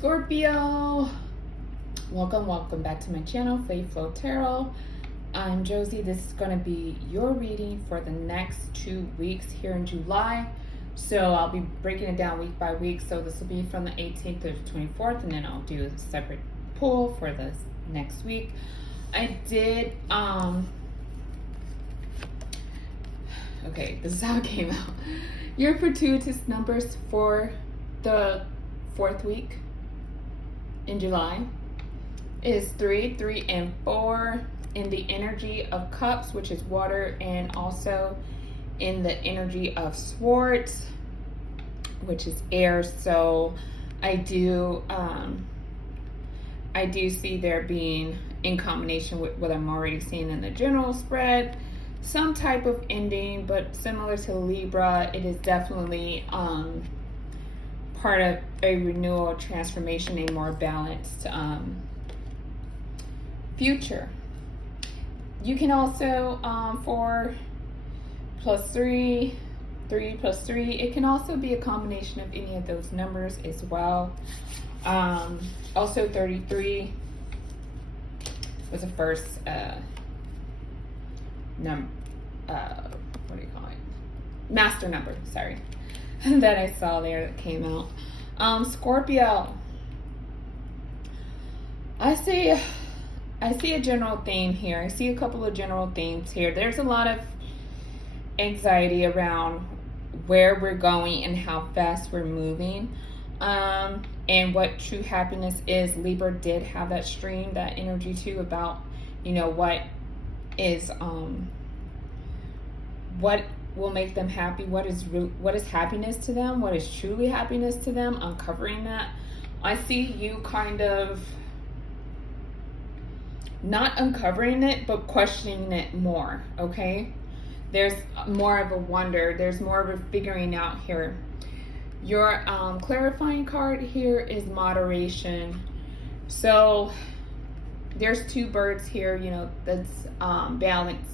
Scorpio, welcome back to my channel, Faith Flow Tarot. I'm Josie. This is going to be your reading for the next 2 weeks here in July. So I'll be breaking it down week by week. So this will be from the 18th to the 24th, and then I'll do a separate pull for this next week. I did okay, this is how it came out. Your fortuitous numbers for the 4th week in July is 3, 3, and 4 in the energy of cups, which is water, and also in the energy of swords, which is air. So I do see there being, in combination with what I'm already seeing in the general spread, some type of ending, but similar to Libra, it is definitely part of a renewal, transformation, a more balanced future. You can also 4 plus 3, 3 plus 3, it can also be a combination of any of those numbers as well. Also 33 was the first what do you call it? Master number, sorry, that I saw there that came out. Scorpio, I see a general theme here. I see a couple of general themes here. There's a lot of anxiety around where we're going and how fast we're moving, and what true happiness is. Libra did have that stream, that energy too, about, you know, what is what will make them happy, what is happiness to them, what is truly happiness to them, uncovering that. I see you kind of not uncovering it, but questioning it more, okay? There's more of a wonder, there's more of a figuring out here. Your clarifying card here is moderation. So there's 2 birds here, you know, that's balance.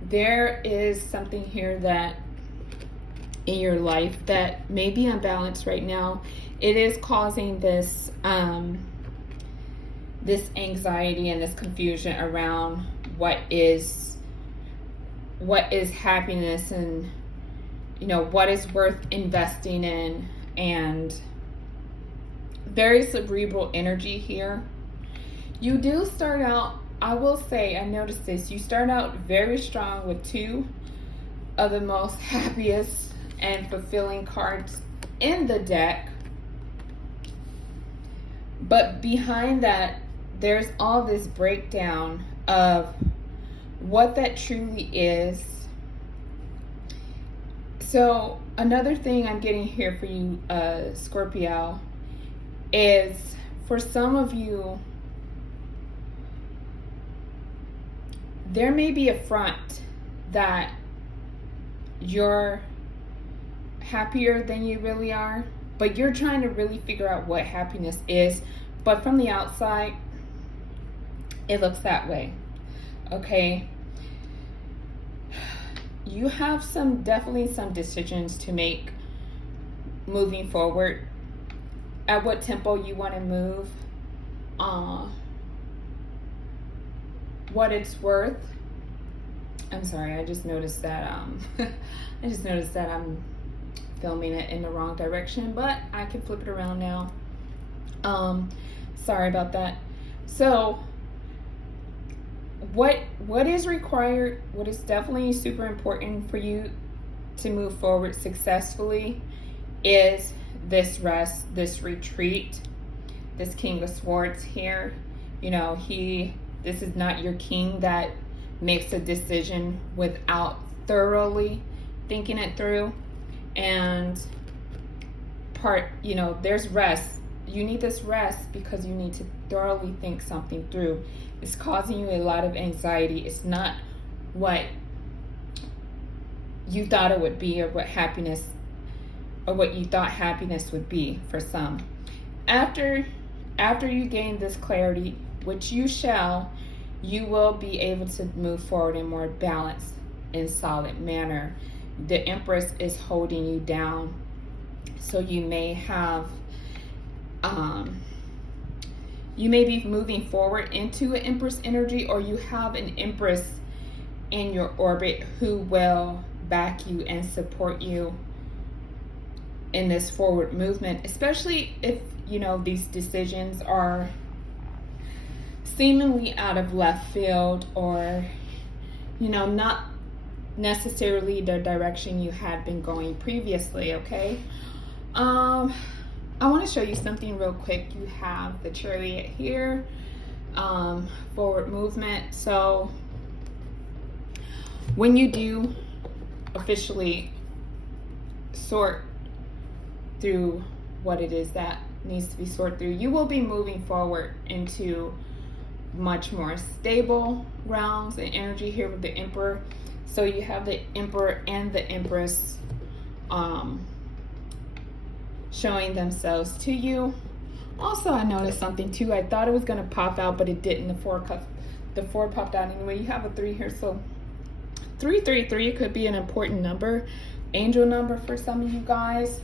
There is something here that in your life that may be unbalanced right now. It is causing this this anxiety and this confusion around what is happiness, and, you know, what is worth investing in, and very cerebral energy here. You do start out, I will say, I noticed this, you start out very strong with 2 of the most happiest and fulfilling cards in the deck. But behind that, there's all this breakdown of what that truly is. So another thing I'm getting here for you, Scorpio, is for some of you, there may be a front that you're happier than you really are, but you're trying to really figure out what happiness is. But from the outside, it looks that way, okay? You have definitely some decisions to make moving forward, at what tempo you want to move, what it's worth. I'm sorry, I just noticed that I'm filming it in the wrong direction, but I can flip it around now. Sorry about that. So what is required, what is definitely super important for you to move forward successfully, is this rest, this retreat. This King of Swords here, you know, this is not your king that makes a decision without thoroughly thinking it through. And you know, there's rest. You need this rest because you need to thoroughly think something through. It's causing you a lot of anxiety. It's not what you thought it would be, or what you thought happiness would be for some. After you gain this clarity, which you shall, you will be able to move forward in more balanced and solid manner. The Empress is holding you down, so you may have You may be moving forward into an Empress energy, or you have an Empress in your orbit who will back you and support you in this forward movement, especially if, you know, these decisions are seemingly out of left field, or, you know, not necessarily the direction you had been going previously. Okay, I want to show you something real quick. You have the Chariot here, forward movement. So when you do officially sort through what it is that needs to be sorted through, you will be moving forward into much more stable realms and energy here with the Emperor. So you have the Emperor and the Empress showing themselves to you. Also, I noticed something too. I thought it was going to pop out, but it didn't. The four popped out anyway. You have a 3 here, so 333 could be an important number, angel number for some of you guys.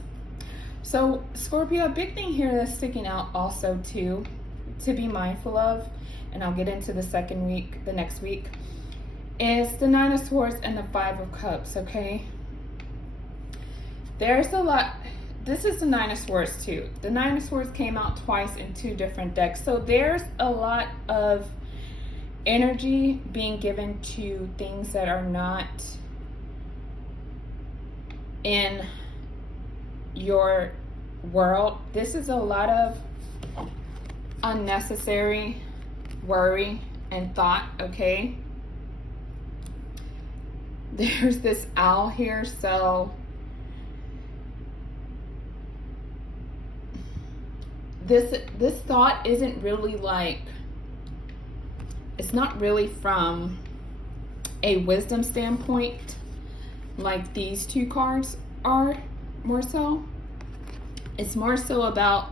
So Scorpio, a big thing here that's sticking out also too to be mindful of, and I'll get into the next week, is the 9 of Swords and the 5 of Cups. Okay, there's a lot. This is the 9 of Swords too. The 9 of Swords came out twice in 2 different decks, so there's a lot of energy being given to things that are not in your world. This is a lot of unnecessary worry and thought. Okay, there's this owl here, so this thought isn't really like, it's not really from a wisdom standpoint like these 2 cards are. More so, it's more so about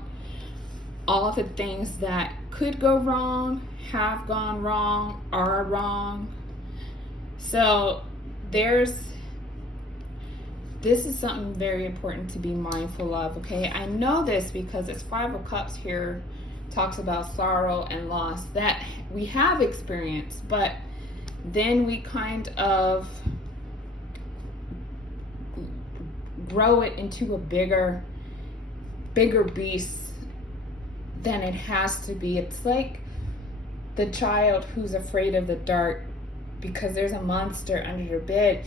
all of the things that could go wrong, have gone wrong, are wrong. So this is something very important to be mindful of. Okay, I know this because it's 5 of Cups here, talks about sorrow and loss that we have experienced, but then we kind of grow it into a bigger beast than it has to be. It's like the child who's afraid of the dark because there's a monster under your bed.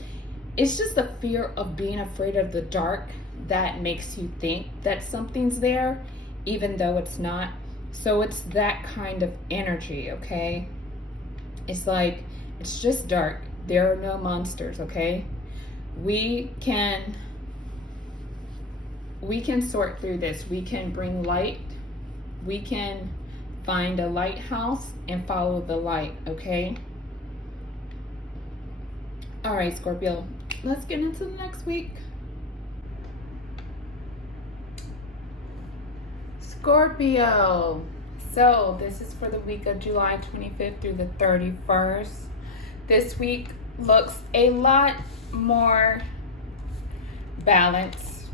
It's just the fear of being afraid of the dark that makes you think that something's there, even though it's not. So it's that kind of energy. Okay, it's like, it's just dark, there are no monsters. Okay, we can sort through this. We can bring light. We can find a lighthouse and follow the light. Okay, all right, Scorpio, let's get into the next week. Scorpio, so this is for the week of July 25th through the 31st. This week looks a lot more balanced.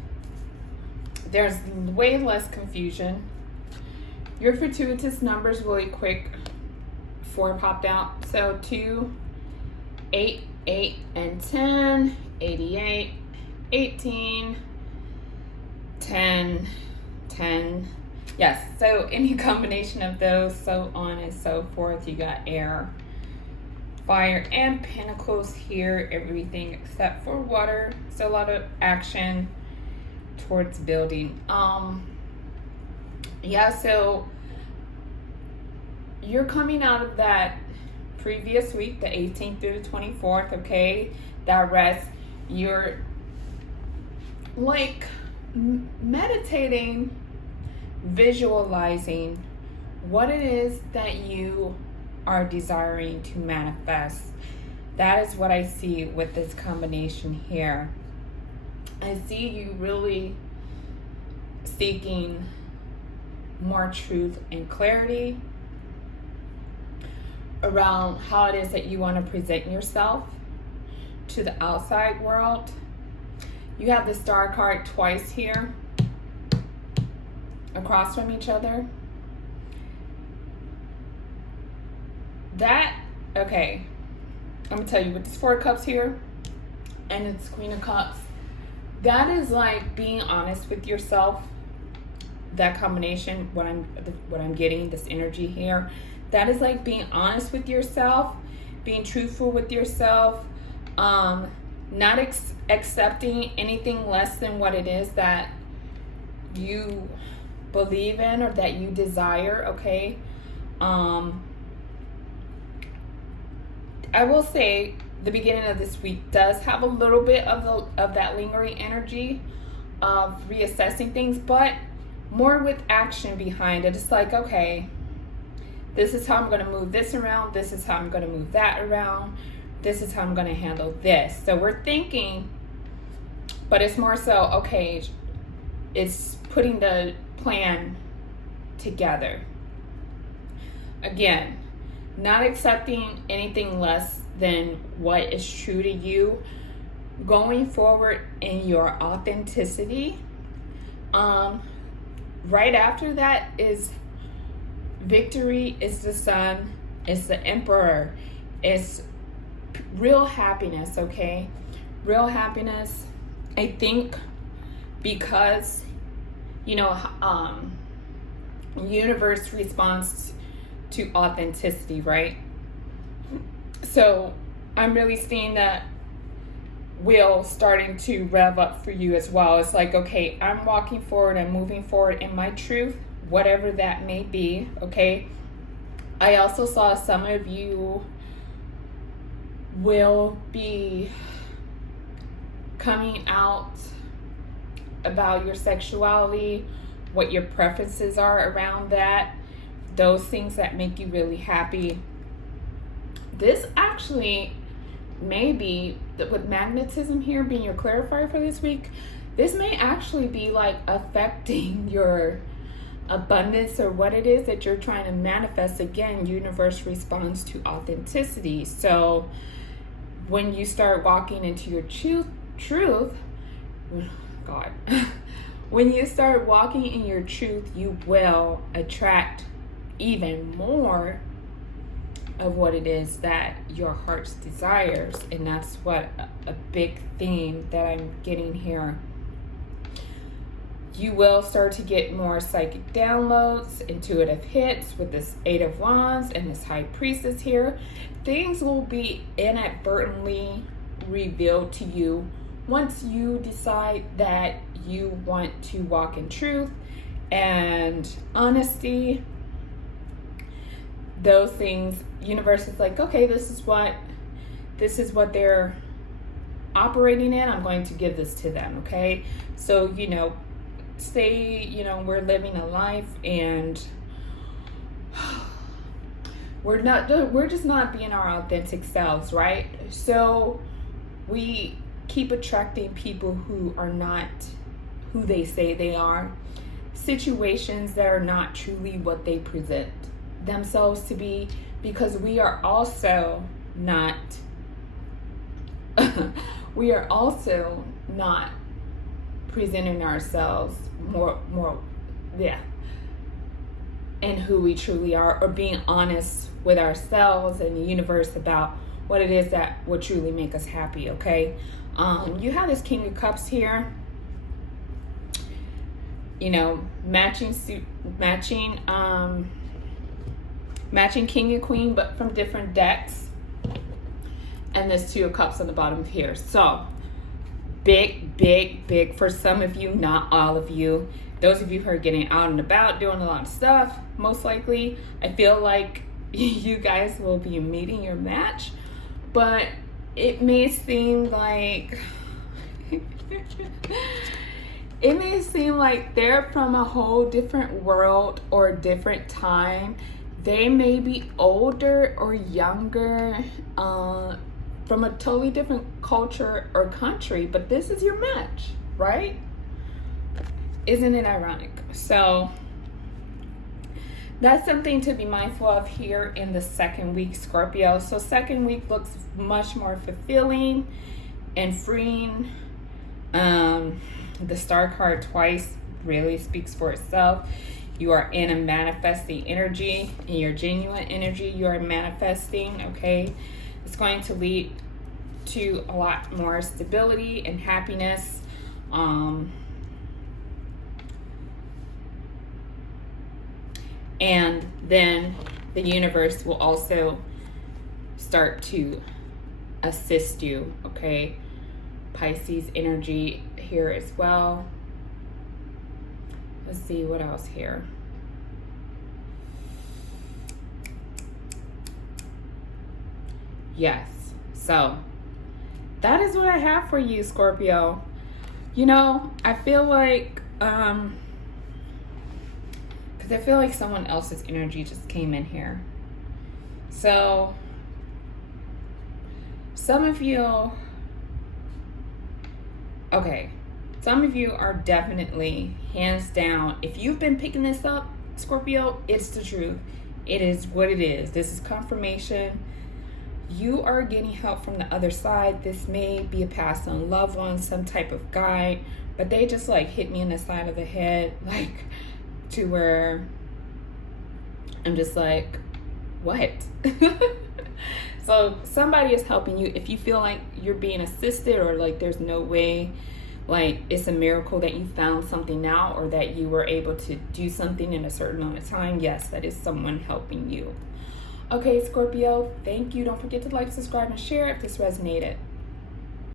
There's way less confusion. Your fortuitous numbers really quick. 4 popped out. So 2, 8, 8, and 10, 88, 18, 10, 10. Yes, so any combination of those, so on and so forth. You got air, fire, and pentacles here. Everything except for water. So a lot of action towards building. Yeah, so you're coming out of that previous week, the 18th through the 24th. Okay, that rest. You're like meditating, visualizing what it is that you are desiring to manifest. That is what I see with this combination here. I see you really seeking more truth and clarity around how it is that you want to present yourself to the outside world. You have the Star card twice here. across from each other. Okay, I'm gonna tell you, with this Four of Cups here and it's Queen of Cups, that is like being honest with yourself. That combination, what I'm getting, this energy here, that is like being honest with yourself, being truthful with yourself, not accepting anything less than what it is that you believe in or that you desire. Okay. I will say the beginning of this week does have a little bit of that lingering energy of reassessing things, but more with action behind it. It's like, okay, this is how I'm going to move this around. This is how I'm going to move that around. This is how I'm going to handle this. So we're thinking, but it's more so, okay, it's putting the plan together. Again, not accepting anything less than what is true to you. Going forward in your authenticity. Right after that is victory. Is the Sun. It's the Emperor. It's real happiness. Okay, real happiness. I think because universe responds to authenticity, right? So I'm really seeing that wheel starting to rev up for you as well. It's like, okay, I'm walking forward, I'm moving forward in my truth, whatever that may be. Okay, I also saw some of you will be coming out about your sexuality, what your preferences are around that, those things that make you really happy. This actually may be, with magnetism here being your clarifier for this week, this may actually be like affecting your abundance or what it is that you're trying to manifest. Again, universe responds to authenticity. So when you start walking into your truth, God, when you start walking in your truth, you will attract even more of what it is that your heart desires. And that's what a big theme that I'm getting here. You will start to get more psychic downloads, intuitive hits with this Eight of Wands and this High Priestess here. Things will be inadvertently revealed to you once you decide that you want to walk in truth and honesty. Those things, universe is like, okay, this is what they're operating in. I'm going to give this to them. Okay, so say we're living a life and we're just not being our authentic selves, right? So we keep attracting people who are not who they say they are, situations that are not truly what they present themselves to be, because we are also not presenting ourselves more and who we truly are, or being honest with ourselves and the universe about what it is that will truly make us happy. Okay, you have this King of Cups here, matching King and Queen, but from different decks. And there's Two of Cups on the bottom here. So big for some of you, not all of you. Those of you who are getting out and about, doing a lot of stuff, most likely, I feel like you guys will be meeting your match. But it may seem like they're from a whole different world or a different time. They may be older or younger, from a totally different culture or country, but this is your match, right? Isn't it ironic? So that's something to be mindful of here in the second week, Scorpio. So second week looks much more fulfilling and freeing. The Star card twice, really speaks for itself. You are in a manifesting energy. In your genuine energy, you are manifesting, okay? It's going to lead to a lot more stability and happiness. And then the universe will also start to assist you, okay? Pisces energy here as well. Let's see what else here. Yes, so that is what I have for you, Scorpio. You know, I feel like, because I feel like someone else's energy just came in here. So, some of you, okay, some of you are definitely, hands down, if you've been picking this up, Scorpio, it's the truth. It is what it is. This is confirmation. You are getting help from the other side. This may be a passed on loved one, some type of guide, but they just like hit me in the side of the head, like to where I'm just like, what? So somebody is helping you. If you feel like you're being assisted or like there's no way, like it's a miracle that you found something now or that you were able to do something in a certain amount of time, yes, that is someone helping you. Okay, Scorpio, thank you. Don't forget to like, subscribe, and share if this resonated.